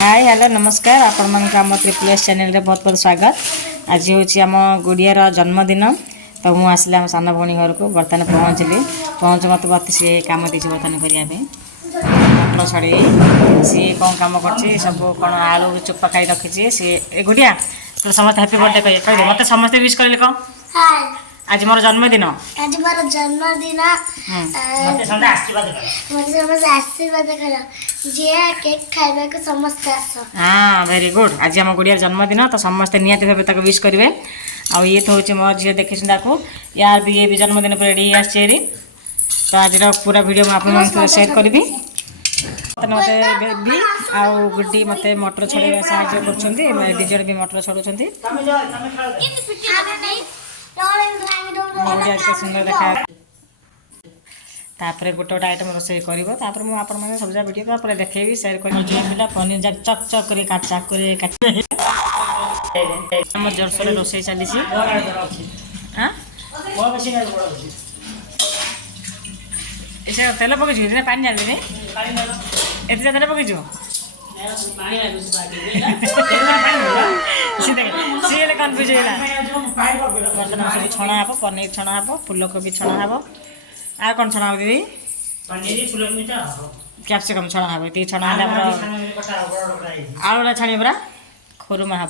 Hi hello नमस्कार आपण मन आम ट्रिपल एस चैनल रे बहुत बहुत स्वागत। आज हूँ आम गुड़ियार जन्मदिन तो मुझे आसली आम सान भौणी घर को बर्तमान पहुँचली मत बत सी कम दी बर्तमान करने मटर छड़ी सी कौन कम कर सब कौन आलू चोपा खाई रखी सी गुड़िया तो समस्त हैप्पी बर्थडे कहे मत समस्त विश कर आज मोर जन्मदिन मते समस्त आशीर्वाद कर जे केक खाइबा को समस्त आसो। हाँ वेरी गुड। आज आम गुड़ियार जन्मदिन तो समस्ते निहाती भाव तक विश करेंगे। आ ये तो हूँ मो झील देखी को यार भी ये भी जन्मदिन पर रेडी आसरी तो आज पूरा वीडियो मुझे सेयार करी मत बेबी आउ गुड्डी मत मटर छड़े साहय कर भी मटर छड़ुं सुंदर देखा तापर गोटे गोटे आइटम रोसे कर मुझे सब वीडियो देखेबी सेयार कर पनीर जब चक चक कर चाक जोरसोर रोसे चली तेल पकई पानी जानी एत तेल पकईचु सी कन्फ्यूज बर्तमान सब छणा हे पनीर छणा हे फूलकोबी छणा हे आ कौन छणा दीदी कैप्सिकम छणा हे ये छणा आलूटा छाणी परा खुरुमा हे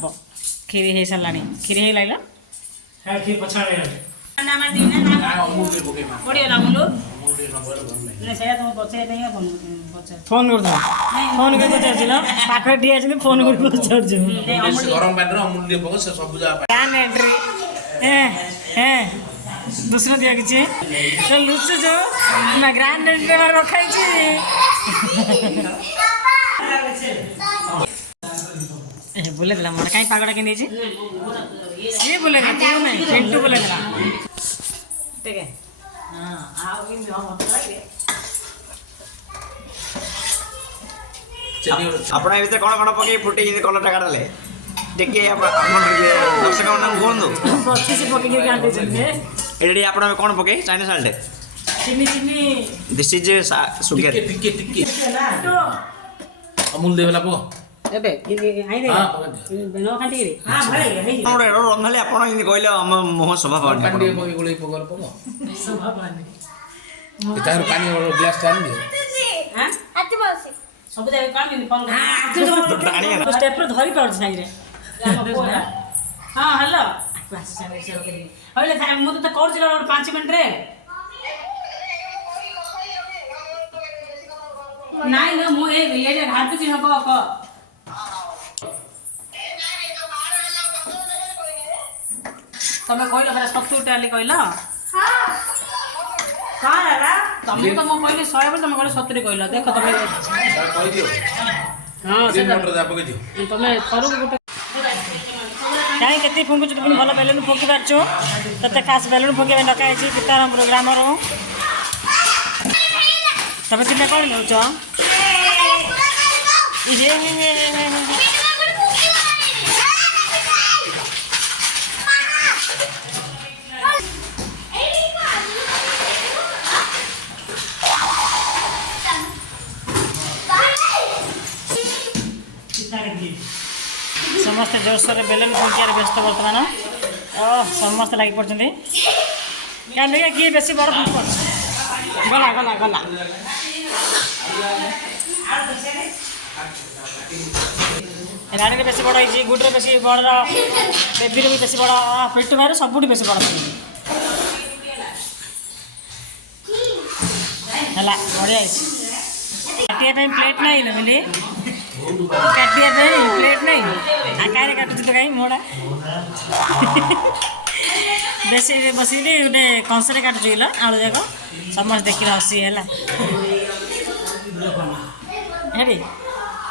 खीरी हो सारा खीरी हो लगे फोन कर फोन कर पचार पाखे ठी फोन कर पचार दूसरा दिया किसी तो लुचु जो ना ग्रैंड रखाई बोले मोर कहीं पागड़ा के सी बोले पिंटू बोले ठीक है। ଆପଣ ଏ ଭିତରେ କ'ଣ କ'ଣ ପକେଇ ଫୁଟେଇ କଲରଟା କାଢ଼ିଲେ ଟିକେ ଦର୍ଶକମାନଙ୍କୁ କୁହନ୍ତୁ। ଏଠି ଆପଣ କ'ଣ ପକେଇ China salt this is sugar Amul देवला को ଏବେ ରନ୍ଧାଲେ ଆପଣ ଏମିତି କହିଲେ ଆମ ମୁହଁ ଶୋଭା ପାଉନି। पानी पके गोळे पगर पको शोभा पानी तार पानी और ग्लास टाइम दे हां आती बसी सब जाय काम नि फोन हां स्टेप पर धरि पड़ छै रे हां हेलो क्लास से शेयर करी हले मु तो कर जिला 5 मिनिट रे नहीं ना मु ये हाथ की हको हको तमे कहलो हरा 70 टाली कहलो हां का रा तमे तो म कहले 100 बोल तमे कहले 70 कहलो देखो तमे कहि दियो हां से मोटर जा पके दियो तमे थरु गोटे काई केते फंगु छ तुम भलो बेलून फंकी पारछो तते खास बेलून फंके डकाई छी पिताराम प्रोग्राम रो तमे तिने कोन लउछ ये समस्त जोरसोर बेलन फंकियार व्यस्त बर्तमान समस्त लगी पड़ते क्या देखिए किए बेसी बड़ गला गला गला राणी बेसी बड़ होती गुड्रे बेसी बड़ बेबी भी बेसी बड़ पिट्टू भाई सब बेसी बड़ है बढ़िया काटिया प्लेट नहीं मिली काटिया प्लेट नहीं आकार काटुच तो कहीं मोड़ा बेस बस गोटे कंसरे काटुच आलू जाक समस्त देखिए हसी है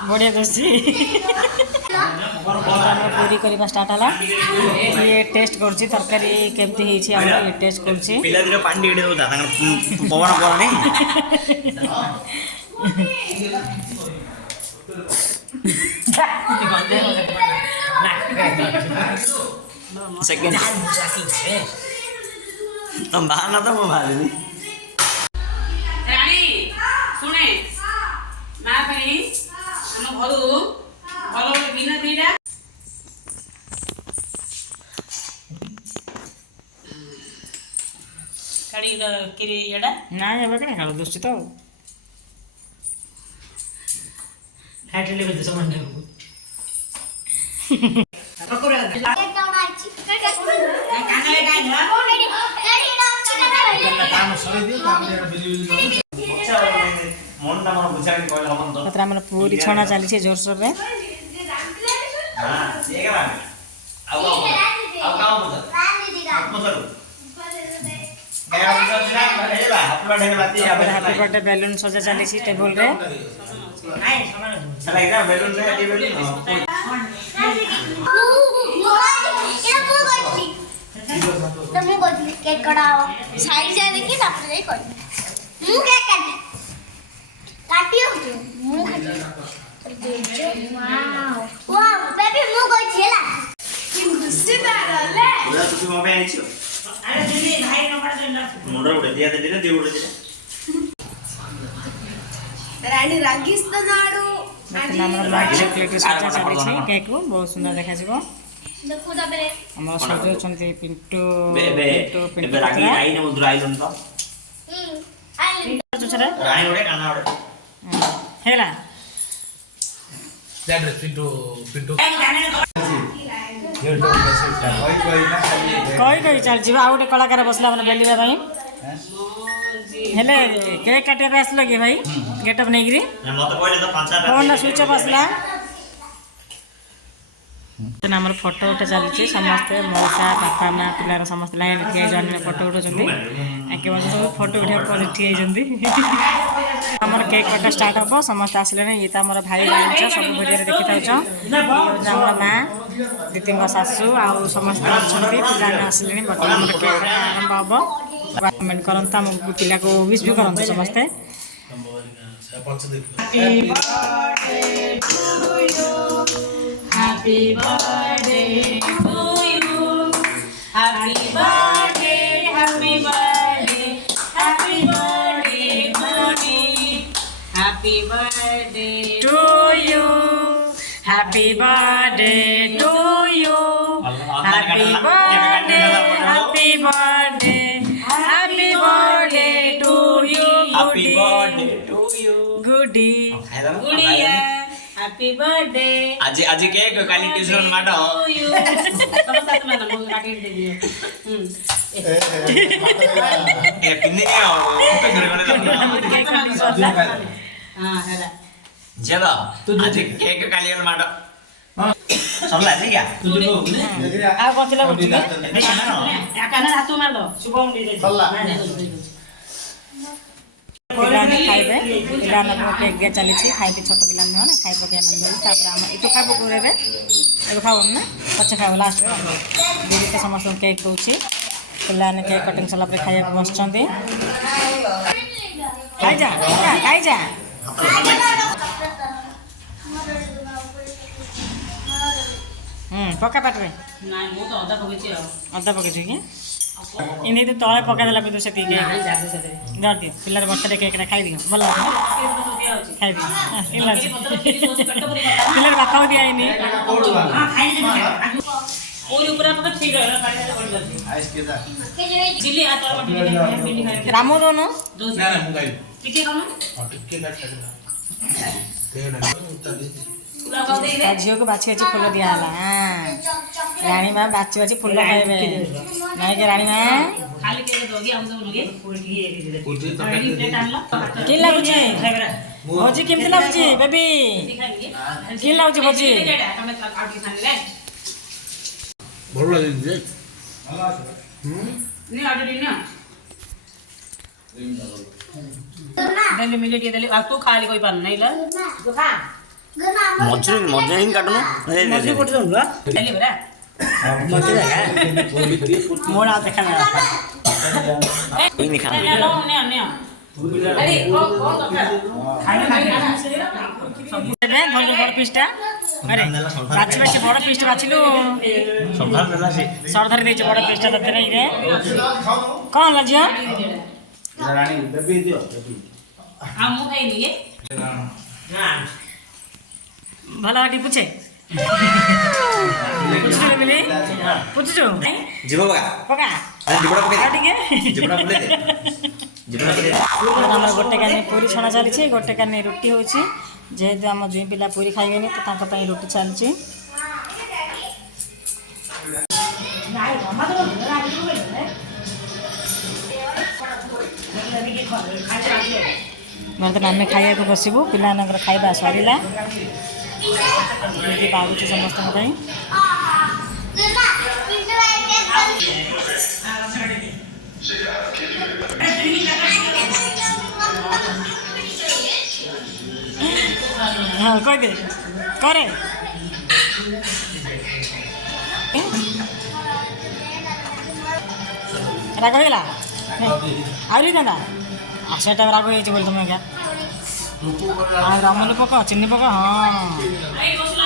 बढ़िया दोषी पूरी करवा स्टार्ट है ये टेस्ट कर तरकारी केमती ये टेस्ट कर सेकंड बाहर तो मैं भाली रानी सुने माँ भाई हम घर କିରି ଏଟା ନାଇଁ ଏବେ କାଣା ଖାଉ ଦୋଷୀ ତ ଖାଇଥିଲେ ବି ସମାନ ପକୋଡ଼ା କେକ୍ କଣ ଆଇଛି କାନରେ କାଇଁ ନା କାମ ସରେଇ ଦିଅ ତାପରେ ଏଟା ବିଲି ବିଲି ମନଟା ମୋର ବୁଝାଣି କହିଲେ ହବନି ତ ତାପରେ ଆମର ପୁରୀ ଛଣା ଚାଲିଛି ଜୋରସୋରରେ ହଁ ଠିକ ହେଲା ଆଉ କାମ ବୁଝ ବୁଝରୁ ଗାୟା ବୁଝ ନା ହେଇଲା ଅପଲୋଡ ହେଇଗଲା ତି ତାପରେ ହାପି ବାର୍ଥଡେ ବେଲୁନ ସଜା ଚାଲିଛି ଟେବୁଲରେ ନାଇଁ ସମାନ ହେଲା ଏଇଟା ବେଲୁନ ରେ ଟି ବେଲୁନ ମୁଁ କହିଥିଲି କେକ୍ କଟାବ ସାଇଜ ଯା ଦେଖି ତାପରେ ଯାଇ କହିବି ମୁଁ କେକ୍ କାଟି କାଟି ହଉଛି ମୁଁ କାଟି ୱାଓ ବେବି ମୁଁ କହିଛି ହେଲା କି ଖୁସି ତାରଲେ ପୁରା ତୁତି ମୋ ପାଇଁ ଆଇଛୁ ଆରେ ଦିଦି ଭାଇ ନମ୍ବର ଦେଲା ମୁଣ୍ଡ ଉଡେ ଦିଆ ଦେ ଦିନେ ଦି ଉଡେ ଦିନେ ରାଣୀ ରାଗିସ୍ତାନାଡୁ ତାପରେ ଆମର ବାର୍ଥଡେ ପ୍ଲେଟ୍ ସଜା ଚାଲିଛି କେକ୍ ବହୁତ ସୁନ୍ଦର ଦେଖାଯିବ ଦେଖୁ ତାପରେ ଆମର ସଜାଉଛନ୍ତି ପିଣ୍ଟୁ ଏବେ ରାଗି ଆଇ ନା ମୁଦ୍ରା ଆଇଲନ ତ ଆଇଲି ଚୁଚରେ ରାଣୀ ଉଡେ କାନା ଉଡେ ହେଲା ଯାଡରେ ପିଣ୍ଟୁ ପିଣ୍ଟୁ କହି କହି ଚାଲିଛି ଆଉ ଗୋଟେ କଳାକାର ବସିଲା ମାନେ ବେଲିବା ପାଇଁ ହେଲେ କେକ୍ କାଟିବା ପାଇଁ ଆସିଲ କି ଭାଇ ଗେଟଅପ୍ ନେଇକିରି ମତେ କହିଲେ ତ ପାଞ୍ଚ ଫୋନ୍ଟା ସୁଇଚ୍ ଅଫ୍ ଆସିଲା ଆମର ଫଟୋ ଉଠା ଚାଲିଛି ସମସ୍ତେ ମଉସା ବାପା ମା ପିଲାର ସମସ୍ତେ ଲାଇନ୍ ଠିଆ ହେଇଛନ୍ତି ଫଟୋ ଉଠାଉଛନ୍ତି ଆଙ୍କେ ମଧ୍ୟ ସବୁ ଫଟୋ ଉଠାଇବାକୁ ପରେ ଠିଆ ହେଇଛନ୍ତି ଆମର କେକ୍ କଟା ଷ୍ଟାର୍ଟ ହେବ ସମସ୍ତେ ଆସିଲେଣି ଇଏ ତ ଆମର ଭାଇ ଜାଣିଛ ସବୁ ଭିଡ଼ିଓରେ ଦେଖିଥାଉଛ ଆମର ମା ଦିଦିଙ୍କ ଶାଶୁ ଆଉ ସମସ୍ତେ ଅଛନ୍ତି ପିଲାମାନେ ଆସିଲେଣି ବର୍ତ୍ତମାନ ଆମର କେକ୍ କଟା ଆରମ୍ଭ ହେବ କମେଣ୍ଟ କରନ୍ତୁ ଆମ ପିଲାକୁ ୱିଶ୍ ବି କରନ୍ତୁ ସମସ୍ତେ Happy birthday to you. Happy birthday, happy birthday, happy birthday, Moni. Happy birthday to you. Happy birthday to you. Happy birthday, happy birthday, happy birthday to you. Happy birthday to you. Goody. Gudiya. Happy birthday. आज cake काली tuition माडो समस्त तुम्हें नमो काटी दे दियो ए पिन्ने के हां हैला चलो आज केक काली माडो सबला जी क्या ଆଉ କଣ ଥିଲା ବୁଝି କାନରେ ହାତ ମାର ଦो ଶୁଭମ ଦେ ଦେ ପିଲାମାନେ ଖାଇବେ ପିଲାମାନେ କେକ୍ ଦିଆ ଚାଲିଛି ଖାଇବେ ଛୋଟ ପିଲାମାନେ ନୁହଁ ନା ଖାଇ ପକେଇବା ମାନେ ଧରି ତାପରେ ଆମ ଏଠୁ ଖାଇବ ଏବେ ଏବେ ଖାଉନି ନା ପଛେ ଖାଇବ ଲାଷ୍ଟରେ ଦିଦି ତ ସମସ୍ତଙ୍କୁ କେକ୍ ଦେଉଛି ପିଲାମାନେ କେକ୍ କଟିଂ ସରିଲା ପରେ ଖାଇବାକୁ ବସୁଛନ୍ତି ଖାଇଯା ଖାଇଯା ପକା ପାଟିରେ ନାଇଁ ମୁଁ ତ ଅଧା ପକେଇଛି ଆଉ ଅଦା ପକେଇଛୁ କି ଇନି ତୁ ତଳେ ପକାଇଦେଲା କିନ୍ତୁ ସେତିକି ଦିଅ ପିଲାର ବର୍ଷରେ କେକ୍ଟା ଖାଇଦିଅ ଭଲ ଖାଇଦିଅ ପିଲାର ବାପାକୁ ଦିଆହେଇନି ରାମ ଦଉନ ଝିଅକୁ ବାଛି ବାଛି ଫୁଲ ଦିଆହେଲା ରାଣୀ ମା ବାଛି ବାଛି ଫୁଲ ଖାଇବେ ନାଇଁ କି ରାଣୀ ମା କି ଲାଗୁଛି ଭୋଜି କେମିତି ଲାଗୁଛି ବେବି କି ଲାଗୁଛି ଭୋଜି ଭଲ ଲାଗୁଛି ଦେଲି ମିଲେ ଟିକେ ଦେଲି ଆଉ ତୁ ଖାଲି କହିପାରୁନୁ ନାଇଁ ଲା ତୁ ଖା मजूरी ही काटनु ମଝି ପଟେ ଦଉନୁ ବା ଦେଲି ପରା ମୋଡ଼ା ଦେଖା कोई नहीं खा ନିଅ ନିଅ ଆରେ କଣ ଦରକାର ଏବେ ଭଲ ବଡ଼ ପିସ୍ଟା ଆରେ ବାଛି ବାଛି ବଡ଼ ପିସ୍ଟା ବାଛିଲୁ ସରଦାର ଦେଇଛୁ ବଡ଼ ପିସ୍ଟା ତତେ ନାଇରେ କ'ଣ ହେଲା ଝିଅ ଆଉ ମୁଁ ଖାଇନି ଭଲ ଟିପୁଛେ ପୁଚୁଛୁ ବିନି ପୁଚୁଛୁ ଯିବ ବଗା ପକା ଜିବଡ଼ା ପକେଇ ଆଉ ଟିକେ ଜିବଡ଼ା ବୁଲେଇ ଦେ ଜିବଡ଼ା ବୁଲେଇ ଦେ ଆମର ଗୋଟେ କାନି ପୁରୀ ଛଣା ଚାଲିଛି ଗୋଟେ କାନି ରୁଟି ହେଉଛି ଯେହେତୁ ଆମ ଦୁଇ ପିଲା ପୁରୀ ଖାଇବେନି ତ ତାଙ୍କ ପାଇଁ ରୁଟି ଚାଲିଛି ବର୍ତ୍ତମାନ ଆମେ ଖାଇବାକୁ ବସିବୁ ପିଲାମାନଙ୍କର ଖାଇବା ସରିଲା ଏମିତି ବାଗୁଛି ସମସ୍ତଙ୍କ ପାଇଁ ହଁ କହିଦେ କରେ ରାଗ ହେଇଗଲା ଆହୁରି କେନ୍ତା ସେଇଟା ରାଗ ହେଇଛି ବୋଲି ତୁମେ ଆଉ ଅମୁଲ ପକ ଚିନି ପକ ହଁ